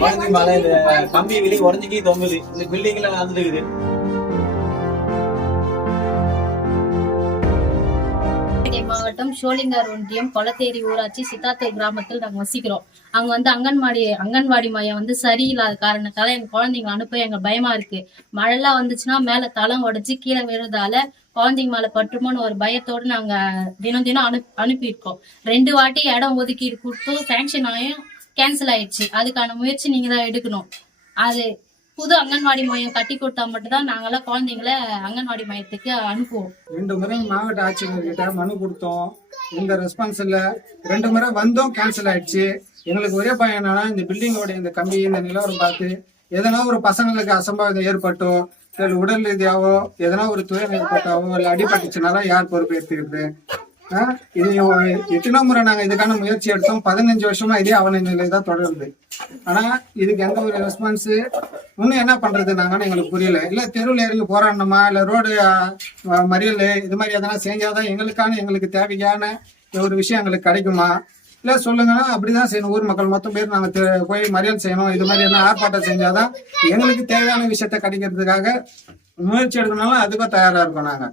குழந்தை மேல இந்த கம்பி வெளியே உடஞ்சிக்கி தொங்குது, இந்த பில்டிங்ல நடந்துருக்குது. மாவட்டம் ஷோலிங்கர் ஒன்றியம் கொளத்தேரி ஊராட்சி சித்தாத்தூர் கிராமத்தில் நாங்க வசிக்கிறோம். அங்க வந்து அங்கன்வாடி மையம் வந்து சரியில்லாத காரணத்தால எங்க குழந்தைங்க அனுப்ப எங்க பயமா இருக்கு. மழைலாம் வந்துச்சுன்னா மேல தளம் உடைச்சு கீழே விழுறதால குழந்தைங்க மேல பட்டுமோன்னு ஒரு பயத்தோடு நாங்க தினம் அனுப்பியிருக்கோம். 2 வாட்டி இடம் ஒதுக்கீடு கொடுத்து சாங்ஷன் ஆகியும் கேன்சல் ஆயிடுச்சு. அதுக்கான முயற்சி நீங்க தான் எடுக்கணும். அது புது அங்கன்வாடி மையம் கட்டி கொடுத்தா மட்டும்தான் நாங்கெல்லாம் குழந்தைங்கள அங்கன்வாடி மையத்துக்கு அனுப்புவோம். 2 முறை மாவட்ட ஆட்சியர்கிட்ட மனு கொடுத்தோம், இந்த ரெஸ்பான்ஸ் இல்ல. 2 முறை வந்தோம், கேன்சல் ஆயிடுச்சு. எங்களுக்கு ஒரே பயம் என்னன்னா, இந்த பில்டிங்கோட இந்த கம்பி இந்த நிலவரம் பார்த்து எதனா ஒரு பசங்களுக்கு அசம்பாவிதம் ஏற்பட்டோ இல்லை உடல் ரீதியாவோ எதனா ஒரு துயரம் ஏற்பட்டாவோ இல்லை அடிபட்டுச்சுனால யார் பொறுப்பு எடுத்துக்கிறது? இது எத்தனை முறை நாங்க இதுக்கான முயற்சி எடுத்தோம். 15 வருஷமா இதே அவல நிலை தான் தொடருது. ஆனா இதுக்கு எந்த ஒரு ரெஸ்பான்ஸ் இன்னும் என்ன பண்றது நாங்கன்னு எங்களுக்கு புரியல. இல்ல தெருவில் இறங்கி போராடணுமா, இல்ல ரோடு மறியல் இது மாதிரி எதனா செஞ்சாதான் எங்களுக்கு தேவையான ஒரு விஷயம் எங்களுக்கு கிடைக்குமா? இல்ல சொல்லுங்கன்னா அப்படிதான் செய்யணும். ஊர் மக்கள் மொத்தம் பேர் நாங்க போய் மறியல் செய்யணும், இது மாதிரி என்ன ஆர்ப்பாட்டம் செஞ்சாதான் எங்களுக்கு தேவையான விஷயத்த கிடைக்கிறதுக்காக முயற்சி எடுக்கணும்னாலும் அதுக்கும் தயாரா இருக்கோம். நாங்க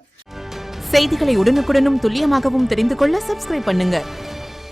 செய்திகளை உடனுக்குடனும் துல்லியமாகவும் தெரிந்து கொள்ள சப்ஸ்கிரைப் பண்ணுங்க.